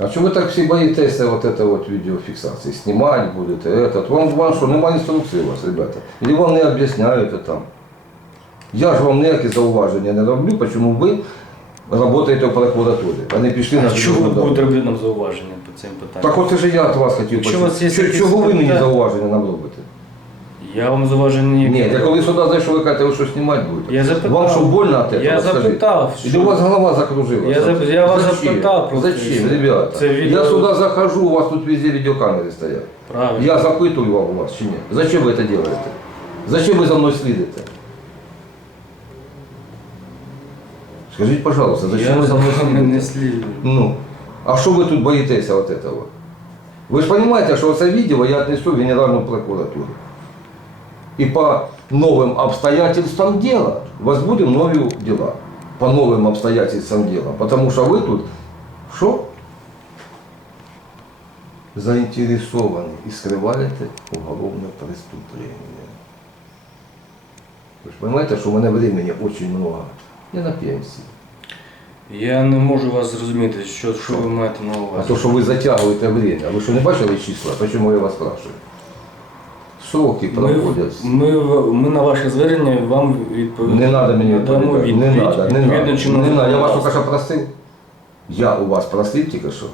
А что ви так всі боїтеся вот это вот відеофіксації? Снимать будете, этот. Вам, вам что, немає інструкції у вас, ребята? Или вам не об'ясняють там? Я ж вам ніякі зауваження не роблю, чому ви працюєте в прокуратурі, а не пішли на А чого ви будете робити нам зауваження по цим питанням? Так от це ж я від вас хотів почути. Чого ви мені зауваження нам робите? Я вам зауваження ніякі Ні, не я роблю. коли сюди зайшов, ви кажете, ви що знімати будете? Я запитав. Вам що больно від Я этого, скажіть? запитав, Или що- у вас голова закружилась? Я зап- я вас Зачем? запитав просто, Зачем, що ребята? це відео- Я сюди захожу, у вас тут везде відеокамери стоять. Правильно. Я запитую вам у вас чи ні? Зачем ви це робите? Зачем ви за мною слідите? Скажіть, пожалуйста, зачем Я ви за мною за вами не слідите? слідую. Ну, а що ви тут боїтеся от этого? Ви ж розумієте, що це відео я віднесу в Генеральну прокуратуру. И по новым обстоятельствам дела возбудим новые дела. По новым обстоятельствам дела. Потому что вы тут что? Заинтересованы и скрываете уголовное преступление. Вы же понимаете, что у меня времени очень много. Я на пенсии. Я не можу вас зрозуміти, що, що ви маєте на А увазі. то, что вы затягиваете время, вы что не бачили числа? Почему я вас спрашиваю? Сроки Ми, ми, ми на ваше звернення вам відповімо. Не надо мені відповідати. Не відповідь, надо, не надо. Не надо. Я вас только що просив. Я у вас просив тільки що.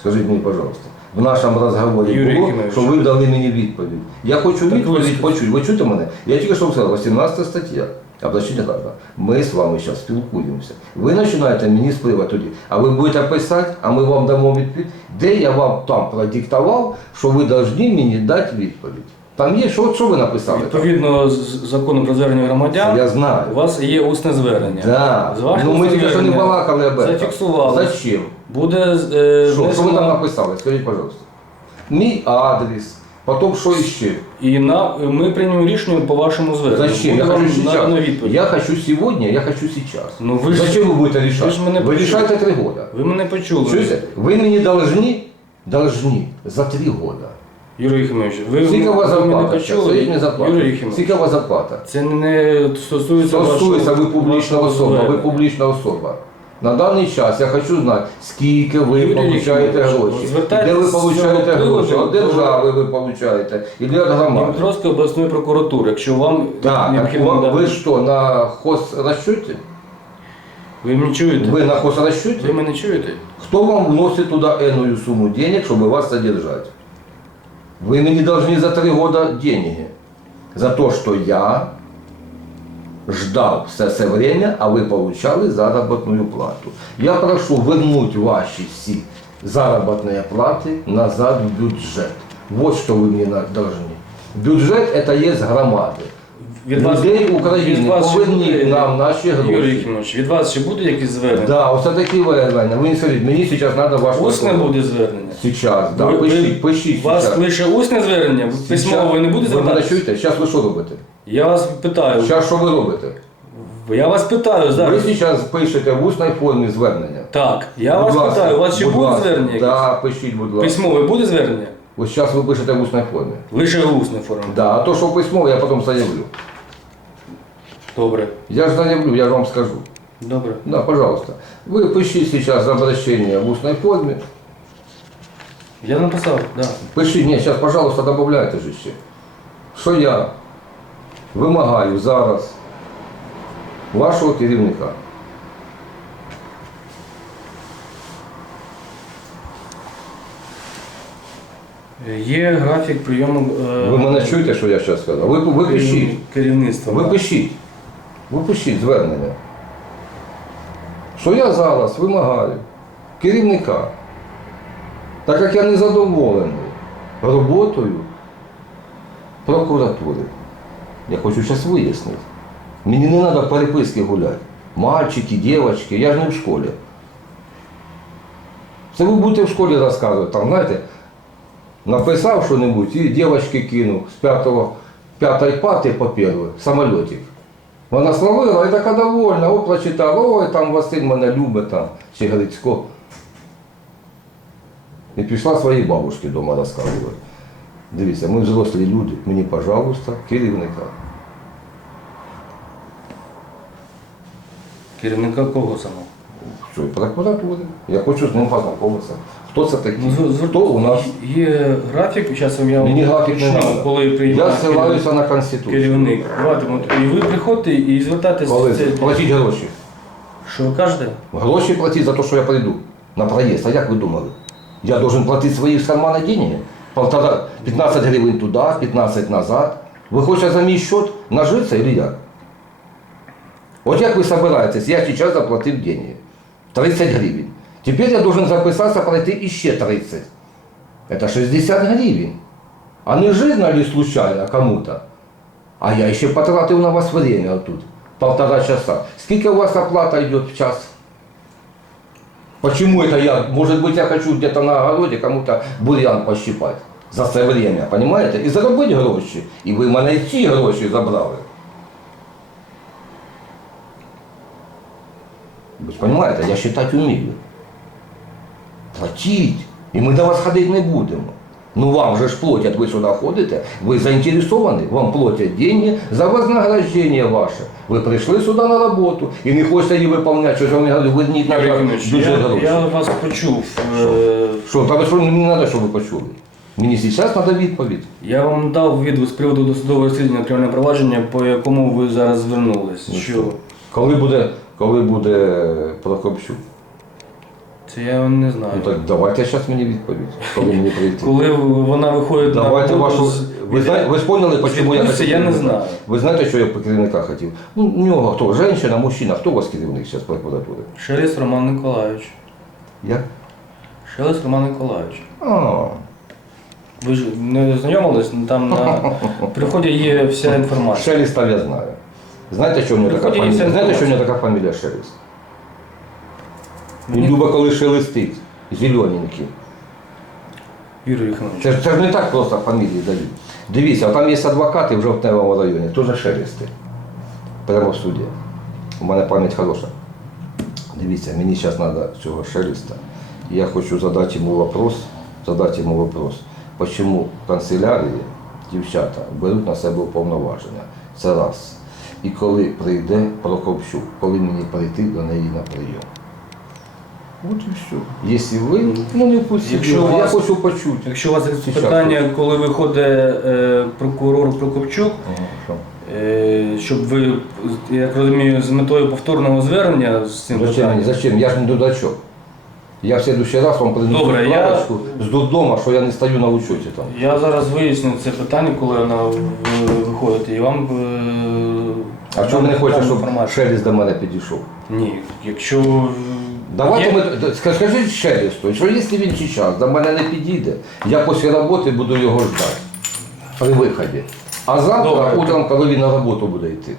Скажіть мені, пожалуйста. В нашому розговорі Юрій було, що ви дали мені відповідь. Я хочу Так відповідь почути. Ви чуєте мене? Я тільки що сказав, 18 стаття. Обращення граждан. Ми з вами зараз спілкуємося. Ви починаєте мені спливати тоді, а ви будете писати, а ми вам дамо відповідь. Де я вам там продиктував, що ви повинні мені дати відповідь. Там є, що, що ви написали? там? Відповідно з закону про звернення громадян, Я знаю. у вас є усне звернення. Да. З вашого Ну ми тільки що не звернення балакали об этом. Зафіксували. Зачем? Буде е, Що? Що ви там внесено- написали? Скажіть, пожалуйста. Мій адрес, потім що іще? І на, ми приймемо рішення по вашому зверненню. Зачем? Я Буде хочу вам надано сейчас. відповідь. Я хочу сегодня, я хочу сейчас. Ну, ви ж- Зачем вы будете ви решать? ж мене Вы почули. решаете три года. Ви мене почули. Чуєте? Ви мені должны, должны за три года. Юрій Єхимович, ви, Скільки у вас ви мене зарплата? почули. Юрій Єхимович, Скільки у вас зарплата? це не стосується Стосується, вашого- ви публічна вашого особа, ви звернення. публічна особа. На даний час я хочу знати, скільки ви Юрій получаєте Єфимович, гроші. звертайтесь Де ви з цього получаєте гроші? От держави ви получаєте, і від громади. Дніпровської обласної прокуратури, якщо вам Так, так необхідно вам- ви що, на хозрасчеті? ви мене чуєте? Ви на хозрасчеті? Ви мене чуєте? Хто вам вносить туди енную сумму денег, щоб вас содержать? Вы мне должны за три года деньги. За то, что я ждал все це время, а вы получали заработную плату. Я прошу вернуть ваши все заработные платы назад в бюджет. Вот что вы мне должны. Бюджет это есть громады. Людей України від вас ще повинні буде- нам наші Юрій гроші. Від вас ще буде якісь звернення? Да, ось такі виявлення. Ви не скажіть, мені зараз треба ваш Усне телефон. буде звернення? Сейчас, да, Ви- ви- пишіть, пишіть. У вас сейчас. лише усне звернення? Письмово ви не будете Ви мене звертатися? чуєте? Зараз ви що робите? Я вас питаю. Зараз що ви робите? Я вас питаю Ви зараз. зараз пишете в усній формі звернення. Так, я вас питаю, у вас ще будь буде ласка. звернення? якесь? Да, пишіть, будь ласка. Письмове буде звернення? Ось зараз ви пишете в усній формі. Лише усне форма. Да, а то, що письмово, я потім заявлю. Добре. Я ж заявлю, я ж вам скажу. Добре. Да, пожалуйста. Вы пишите сейчас обращение в устной форме. Я написав. Да. Пишіть, ні, зараз, пожалуйста, добавляйте же ще. Що я вимагаю зараз вашого керівника. Є графік прийому е, Ви мене чуєте, що я зараз сказав? Ви, ви пишіть. керів- керівництва. Ви пишіть. Ви пишіть звернення. Що я зараз вимагаю керівника, так як я не задоволений роботою прокуратури. Я хочу зараз вияснити. Мені не треба переписки гуляти. Мальчики, дівчатки, я ж не в школі. Це ви будете в школі розказувати, там, знаєте, написав що-небудь і дівчатки кинув з п'ятого, п'ятої парти по першої, самольотик. Вона словила і така довольна, о, ой, там Василь мене любить, там, чи Галицько. І пішла своїй бабушці вдома розказувати. Дивіться, ми взрослі люди, мені, пожалуйста, керівника. Керівника кого самого? Що, прокуратури. Я хочу з ним познайомитися. Хто це такий? Ну, Хто у нас? Є графік, зараз я Мені графік не уточню, треба. коли Я приймає ссилаюся на Конституцію. керівник. Давайте, от, і ви приходите і звертаєтесь. Коли це- платіть гроші. Що ви кажете? Гроші платіть за те, що я прийду на проїзд. А як ви думали? Я должен платити свої з кармана деньги? Полтора, 15 гривень туди, 15 назад. Ви хочете за мій счет нажитися или як? От як ви собираєтесь? Я зараз заплатив деньги. 30 гривень. Теперь я должен записаться, пройти еще 30. Это 60 гривен. А не жизненно ли случайно кому-то? А я еще потратил на вас время тут. Полтора часа. Сколько у вас оплата идет в час? Почему это я? Может быть, я хочу где-то на огороде кому-то бурьян пощипать за це время, понимаете? І заробити гроші. І ви мене і ці гроші забрали. Ви ж розумієте, я считать вмію. Платіть. І ми до вас ходити не будемо. Ну вам же ж платять, ви сюди ходите, ви заінтересовані, вам платять деньги за вознаграждение ваше. Ви прийшли сюди на роботу і не хочете її виконувати, що ж вам я говорю, на я, гроші. я вас почув. Що, та ви що мені не треба, щоб ви почули? Мені зараз треба відповідь. Я вам дав відповідь з приводу досудового розслідування кримінального провадження, по якому ви зараз звернулись. Ну, що Коли буде, коли буде Прокопчук? це я не Ну знаю. так давайте зараз мені відповідь, коли мені прийти. Коли вона виходить Давайте на вашу. Ви, знаєте, ви поняли, почему я хотів? я не знаю. Ви знаєте, що я по керівника хотів? Ну, у нього хто? Женщина, мужчина, хто у вас керівник зараз прокуратури? Шелест Роман Миколаївич. Я? Шелест Роман Миколаївич. А, Ви ж не знайомились? Ну, Там на приході є вся інформація. Шелеста я знаю. Знаєте, що у нього така Приходять фамілія? Знаєте, що у нього така фамілія Шелест? Він любить, коли шелестить, зелененький. Юрій. Це, ж- це ж не так просто фамілії дають. Дивіться, а там є адвокати в Жовтневому районі, теж шелести. Прямо в суді. У мене пам'ять хороша. Дивіться, мені зараз треба цього шелеста. І Я хочу задати йому вопрос, задати йому вопрос, чому канцелярії дівчата беруть на себе уповноваження. Це раз. І коли прийде Прокопчук, коли мені прийти до неї на прийом. От і все. Якщо ви, ну не пусть. Якщо я вас- хочу почути. Якщо у вас є Сейчас. питання, коли виходить е, прокурор Прокопчук, е, щоб ви, я розумію, з метою повторного звернення з цим Зачем питанням. Зачем? Я ж не дудачок. Я в следующий раз вам принесу Добре, я- справочку з додому, що я не стою на учеті там. Я зараз виясню це питання, коли вона в- виходить, і вам. е, А чому не дам щоб інформацію. Шелест до мене підійшов? Ні, якщо. Давайте є- ми ска- скажіть Шелесту, що якщо він зараз до мене не підійде, я після роботи буду його ждати при виході. А завтра Добре. утром, коли він на роботу буде йти.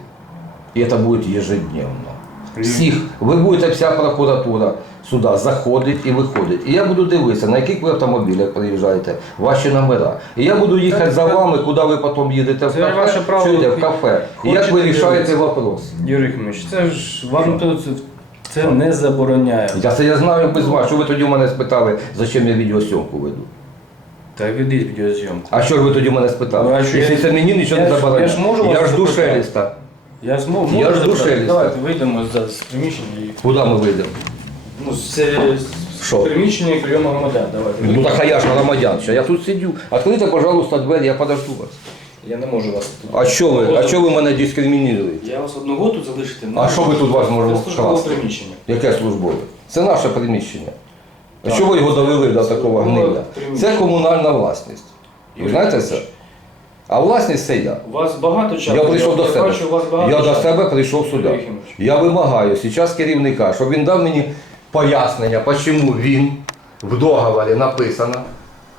І це буде ежедневно. Всіх, ви будете вся прокуратура сюди заходить і виходить. І я буду дивитися, на яких ви автомобілях приїжджаєте, ваші номера. І я буду їхати за вами, куди ви потім їдете в Це кафе. ваше право. Чуєте, в кафе. І як ви Хочете рішаєте дивитися. вопрос? Юрій Євгенович, це ж вам тут це не забороняє. Я це я знаю без вас. Що ви тоді у мене спитали, зачем я відеосйомку веду? Та ведіть відеозйомку. А що ж ви тоді мене спитали? Ну, а що Якщо я- це мені нічого я не ж- забороняє. я ж можу вас жду запитати? Я зможу. Я можу жду запитати? Давайте вийдемо з, з приміщення і. Куди ми вийдемо? Ну, це Що? приміщення прийому громадян. Давайте. Ну так а я ж громадян. ще. Я тут сидю. Відкрийте, пожалуйста, двері, я подожду вас. Я не можу вас тут. А що ви? А що ви мене дискримінуєте? Я вас одного тут залишити не А що ви тут вас можете Це службове вкрасти? приміщення. Яке службове? Це наше приміщення. А що ви його довели до такого гниля? Це комунальна власність. Ви знаєте це? А власність це я. У вас багато часу. Я прийшов до я себе. бачу, у вас багато Я до часу. себе прийшов Юрій сюди. Євгенович. Я вимагаю зараз керівника, щоб він дав мені пояснення, чому він в договорі написано,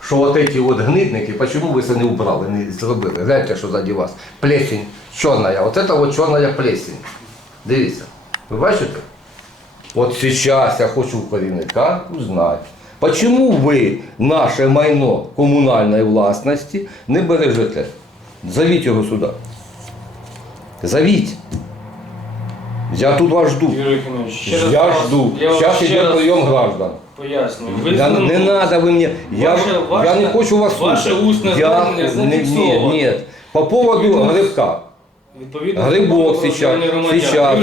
що от ці от гнидники, чому ви це не убрали, не зробили. Гляньте, що ззаді вас. Плесень чорна. От це от чорна плесень. Дивіться. Ви бачите? От зараз я хочу у керівника узнати, почему ви наше майно комунальної власності не бережете? Зовіть його сюди. Зовіть. Я тут вас жду. Юрій Євгенович, ще раз Я вас- жду. я вам Зараз ще йде раз прийом граждан. Пояснюю. Ви Я, не звернулись. треба ви мені. Я, Ваше- я ваше- не хочу вас ваше слухати. усне я, звернення не, ні, зафіксовано. ні. По поводу Відносно- грибка. Відповідно, Грибок закону сейчас, громадян. сейчас,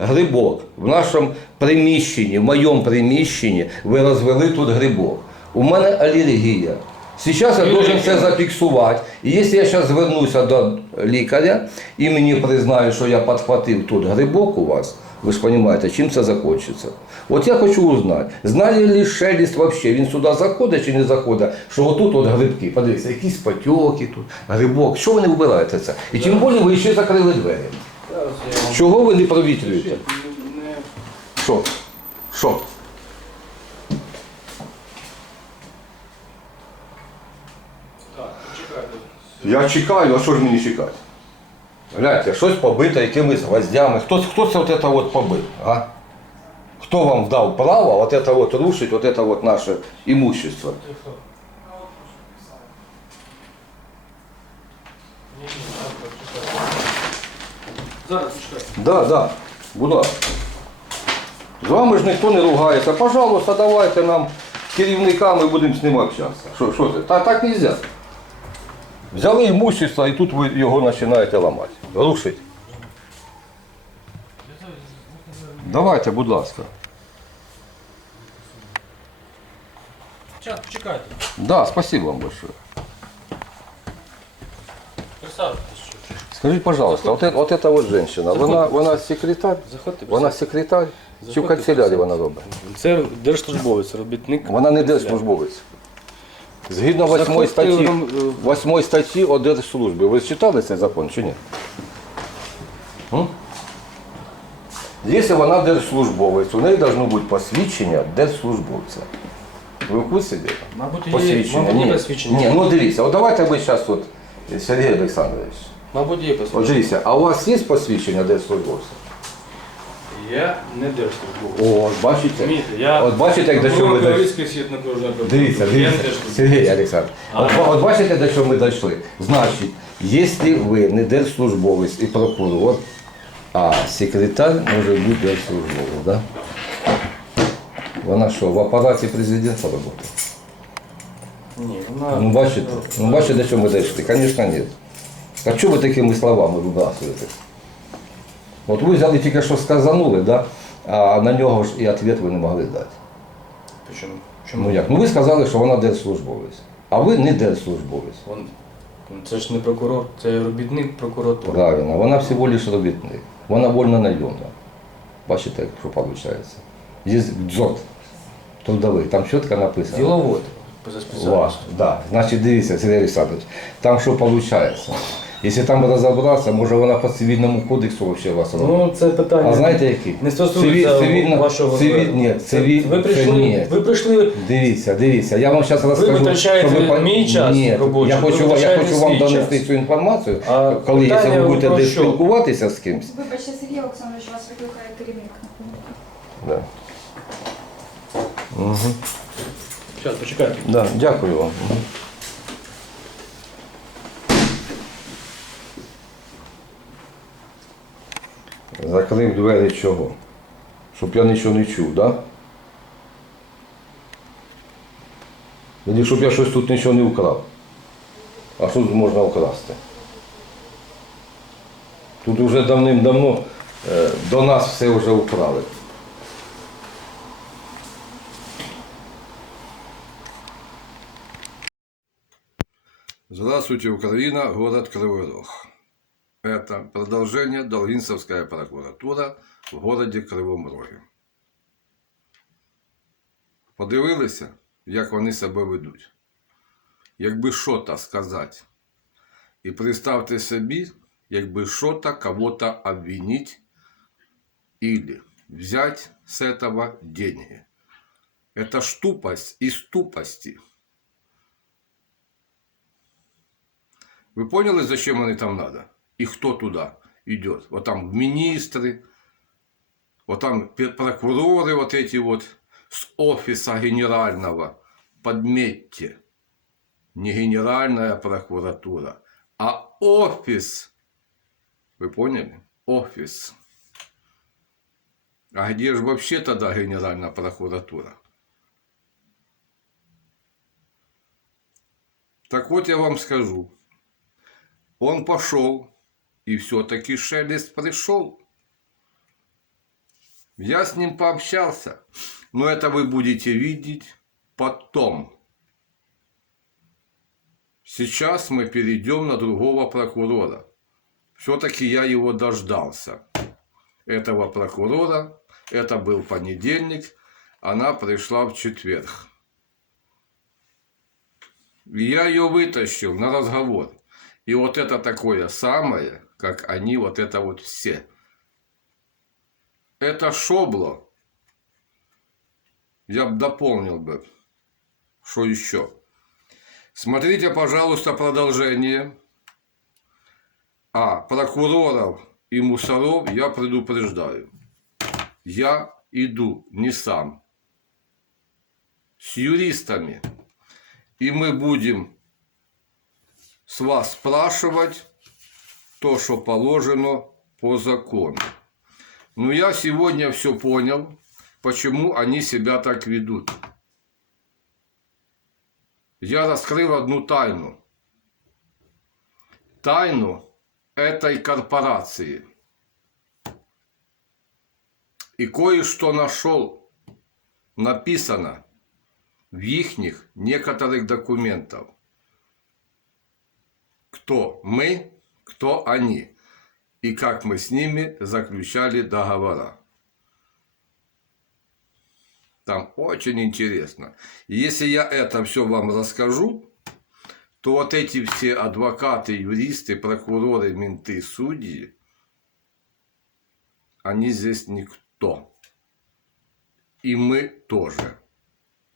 грибок. В нашому приміщенні, в моєму приміщенні ви розвели тут грибок. У мене алергія. Зараз я должен все зафіксувати. І якщо я зараз звернуся до лікаря і мені признають, що я підхватив тут грибок у вас, ви ж розумієте, чим це закінчиться. От я хочу узнати, знає ли шеліст взагалі, він сюди заходить чи не заходить, що отут от грибки, подивіться, якісь потьоки тут, грибок, що ви не вбираєте це? І тим більше ви ще закрили двері. Чого ви не провітрюєте? Що? Що? Так, почекайте. Я чекаю, а що ж мені чекати? Гляньте, щось побите якимись гвоздями. Хто, хто це от це от побив? А? Хто вам дав право от це от рушить, от це от наше чекайте. Зараз. Да, да, будь ласка. З вами ж ніхто не ругається. Пожалуйста, давайте нам керівниками будемо з ним общатися. Що, це? Та, так не можна. Взяли имущество і тут ви його починаєте ламати. Рушить. Давайте, будь ласка. Чат, почекайте. Да, спасибо вам большое. Присадьтесь. що. Скажите, пожалуйста, вот, это, вот эта вот женщина, вона, вона секретарь? Заходьте. Вона секретарь? Чи в канцелярі вона робить? Це держслужбовець, робітник. Вона не держслужбовець. Згідно 8 статті, вам, е, 8 статті о держслужбі. Ви читали цей закон чи ні? М? Якщо вона держслужбовець, у неї должно бути посвідчення держслужбовця. Ви в курсі діла? Мабуть, є, Посвідчення. мабуть, є посвідчення. Ні, ну дивіться, от давайте ми зараз тут, Сергій Олександрович. Мабуть, є От дивіться, а у вас є посвідчення держслужбовця? Я не держслужбовець. О, от бачите? Я От бачите, як до чого ми дійшли? Дивіться, дивіться. Сергій Олександр. От, от бачите, до чого ми дійшли? Значить, якщо ви не держслужбовець і прокурор, а секретар може бути держслужбовець, да? Вона що, в апараті президента працює? Ні, вона... Ну бачите, ну бачите, до чого ми дійшли? Звісно, ні. А чого ви такими словами вибрасуєте? От ви взяли тільки що сказанули, да? а на нього ж і відповідь ви не могли дати. Чому? Ну як? Ну ви сказали, що вона держслужбовець, а ви не держслужбовець. Вон- Це ж не прокурор, це робітник прокуратури. Правильно, вона всього лише робітник. Вона вольно найомна. Бачите, що виходить? Є дзот трудовий, там чітко написано. Діловод. Поза Ваш, спеціальністю. да. Значить, дивіться, Сергій Олександрович, там що виходить? Якщо там розібратися, може вона по цивільному кодексу взагалі вас. Ну, це питання. А знаєте які? Не стосується Цивіль- вашого цивіль- ні, цивіль- ви прийшли, ні. ви прийшли Дивіться, дивіться, я вам зараз розкажу. витрачаєте щоб ви мій час Ні, робочий, я ви хочу, я хочу вам донести час. цю інформацію, А коли якщо ви будете десь що? спілкуватися з кимось. Вибачте, Сергій Олександрович, вас викликає керівник. Да. Зараз, почекайте. Да, дякую вам. Мгм. Закрив двері чого? Щоб я нічого не чув, так? Да? Щоб я щось тут нічого не вкрав. А що тут можна вкрасти? Тут вже давним-давно е, до нас все вже вкрали. Здравствуйте, Украина, город Кривой Рог. Это продолжение Долгинцевская прокуратура в городі Кривому Рогі. Подивилися, як вони себе ведуть. Якби що-то сказати. І представте собі, якби що-то кого-то обвинить или взять с этого деньги. Это ж тупость из тупости. Вы поняли, зачем они там надо? И кто туда идет? Вот там министры, вот там прокуроры вот эти вот с офиса генерального. Подметьте, не генеральная прокуратура, а офис. Вы поняли? Офис. А где же вообще тогда генеральная прокуратура? Так вот я вам скажу. Он пошел И все-таки Шелест пришел. Я с ним пообщался. Но это вы будете видеть потом. Сейчас мы перейдем на другого прокурора. Все-таки я его дождался. Этого прокурора. Это был понедельник. Она пришла в четверг. Я ее вытащил на разговор. И вот это такое самое, как они, вот это вот все. Это шобло. Я бы дополнил бы. Что еще? Смотрите, пожалуйста, продолжение. А прокуроров и мусоров я предупреждаю. Я иду не сам. С юристами. И мы будем с вас спрашивать то, что положено по закону. Но я сегодня все понял, почему они себя так ведут. Я раскрыл одну тайну. Тайну этой корпорации. И кое-что нашел. Написано в ихних некоторых документах. Кто мы, кто они. И как мы с ними заключали договора. Там очень интересно. Если я это все вам расскажу, то вот эти все адвокаты, юристы, прокуроры, менты, судьи, они здесь никто. И мы тоже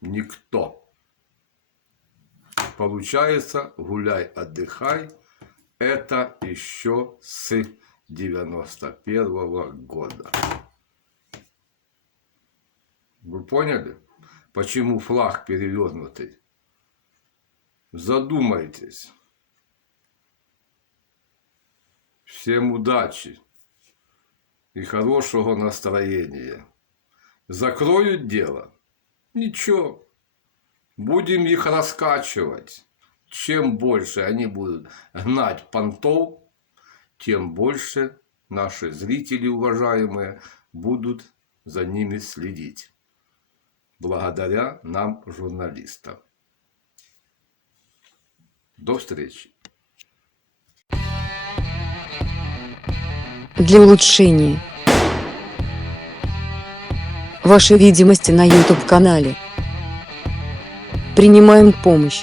никто. Получается, гуляй, отдыхай, это еще с 91 года. Вы поняли, почему флаг перевернутый? Задумайтесь. Всем удачи и хорошего настроения. Закроют дело? Ничего. Будем их раскачивать. Чем больше они будут гнать понтов, тем больше наши зрители, уважаемые, будут за ними следить. Благодаря нам, журналистам. До встречи. для улучшения вашей видимости на YouTube-канале. Принимаем помощь.